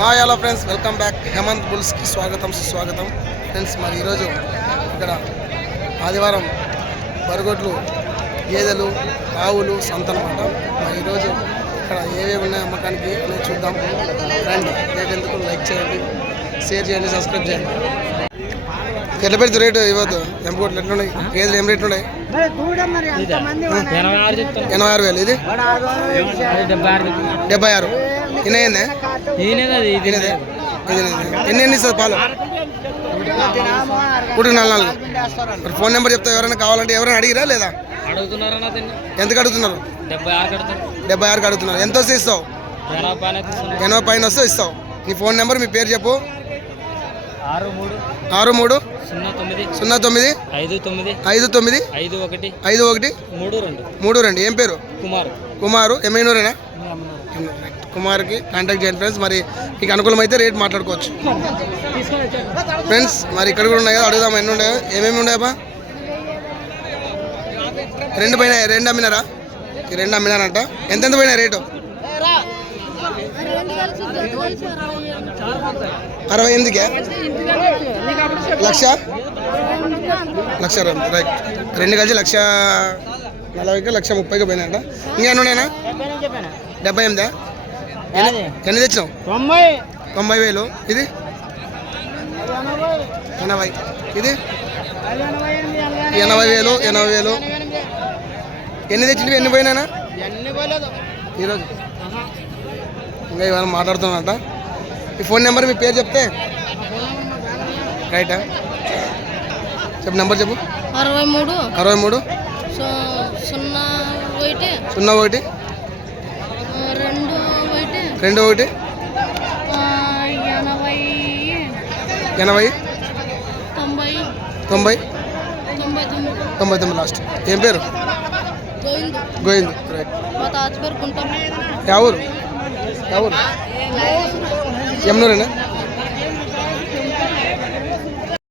Hi hello friends, welcome back. Hemanth బుల్స్కి స్వాగతం సుస్వాగతం. ఫ్రెండ్స్ మరి ఈరోజు ఇక్కడ ఆదివారం బరగొడ్లు, గేదెలు, ఆవులు సంత అనమాట. మరి ఈరోజు ఇక్కడ ఏవేవి ఉన్నాయి అమ్మకానికి అనేది చూద్దాం. రండి. రేట్ ఎందుకు లైక్ చేయండి, షేర్ చేయండి, సబ్స్క్రైబ్ చేయండి. ఎట్లా పెడితే రేటు ఇవ్వద్దు. ఎంపకోట్లు ఎట్లున్నాయి? గేదెలు ఏం రేట్లు ఉన్నాయి? 86,000. ఇది 76. ఎన్ని ఇస్తుంది పాలు? 44. మరి ఫోన్ నెంబర్ చెప్తా, ఎవరైనా కావాలంటే. ఎవరైనా అడిగిరా లేదా? ఎందుకు అడుగుతున్నారు? 76కి అడుగుతున్నారు. ఎంత వస్తే ఇస్తావు? 80 పైన వస్తే ఇస్తావు. నీ ఫోన్ నెంబర్, మీ పేరు చెప్పు. 63 09 59 51 32. ఏం పేరు? కుమారు. ఎమ్మెనూరేనా? కుమార్కి కాంటాక్ట్ చేయండి ఫ్రెండ్స్. మరి మీకు అనుకూలమైతే రేట్ మాట్లాడుకోవచ్చు ఫ్రెండ్స్. మరి ఇక్కడ కూడా ఉన్నాయి కదా, అడుగుదాం. ఎన్ని ఉన్నాయో, ఏమేమి ఉన్నాయబ్బా? 2 పైన 2 అమ్మినారా? ఈ 2 అమ్మినారంట. ఎంతెంత పోయినా రేటు? 68కే. 1,00,000 రైట్. 2 కలిసి 1,40,000 1,30,000 పోయినాయంట. ఇంకా ఎన్ని ఉన్నాయన్నా? 78. ఎన్ని తెచ్చినావు? 90,000. ఇది 80. ఇది 80,000. ఎన్ని తెచ్చినవి? ఎన్ని పోయినా ఈరోజు? ఇంకా ఇవాళ మాట్లాడుతున్నట. ఈ ఫోన్ నెంబర్, మీ పేరు చెప్తే రైటా? చెప్పు, నెంబర్ చెప్పు. 63 01 01 21 80 90 99 లాస్ట్. ఏం పేరు? గోవింద్. రైట్. ఎవరు ఎమ్నూరేనా?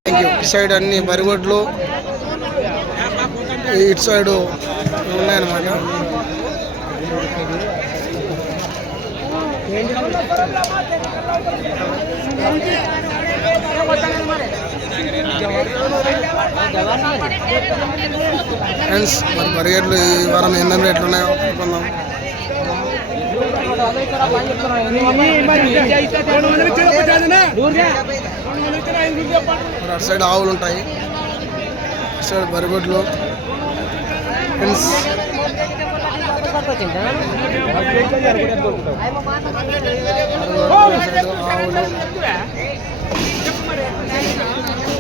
Thank you. ఇటు సైడ్ అన్ని బరిగొడ్లు, ఇటు సైడు ఉన్నాయన్నమాట. ఫ్రెండ్స్ మరి బరిగొడ్లు ఈ వారం ఎన్ని రేట్లు ఉన్నాయో అనుకుందాం. అటు సైడ్ ఆవులు ఉంటాయి, అటు సైడ్ బరిగొడ్లు. ఫ్రెండ్స్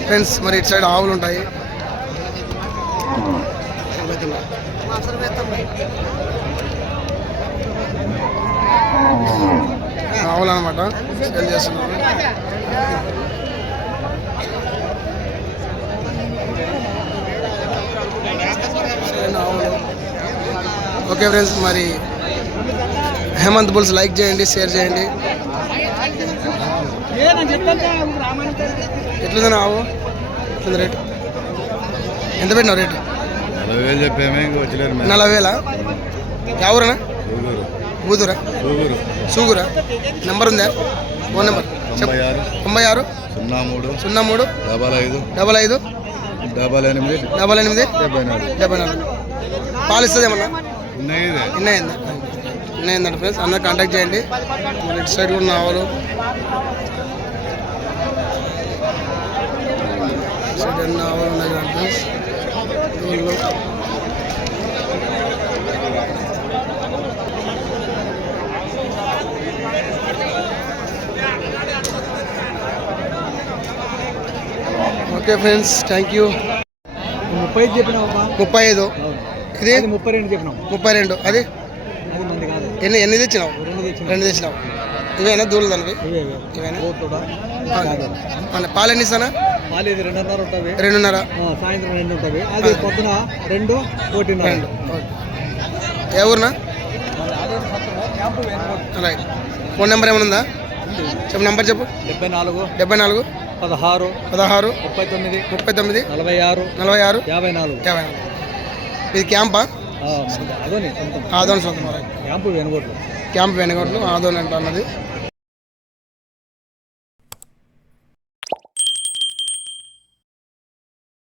ఫ్రెండ్స్ మరి ఇటు సైడ్ ఆవులు ఉంటాయి. ఆవులు అనమాట సేల్ చేస్తున్నారు. ఓకే ఫ్రెండ్స్, మరి హేమంత్ బుల్స్ లైక్ చేయండి, షేర్ చేయండి. ఎట్లుందన్నా ఆవు? ఎట్లుంది రేటు? ఎంత పెట్టినావు రేటు? 40,000. ఎవరన్నా? బూదూరా? సూగురా. నెంబర్ ఉందా? Phone number 96 03 55 88 74. పాలు ఇస్తుంది ఏమన్నా? ఉన్నాయండి ఫ్రెండ్స్. అందరూ కాంటాక్ట్ చేయండి. ఇటు సైడ్ కూడా ఆవులు, అన్ని ఆవులు ఉన్నాయి కదా friends. Okay friends, thank you. 35 చెప్పినావు. 35. ఇది 32. అది ఎన్ని తెచ్చినావు? 2 తెచ్చినావు. ఇవేనా దూలు దానికి? ఇవేనా? పాలు ఎన్ని ఇస్తానా? పాలు 2.5 ఉంటుంది. 2.5. సాయంత్రం 2 ఉంటుంది. అది పొద్దున 2 1.5. ఏ ఊరునా? రైట్. ఫోన్ నెంబర్ ఏమైనా ఉందా? చెప్పు, నెంబర్ చెప్పు. 74 16 39 39 46 54. ఇది క్యాంపా? అదోని ఆదోని సొంతం. క్యాంపు వెనుగోట్లు. ఆదోని అంటే అన్నది.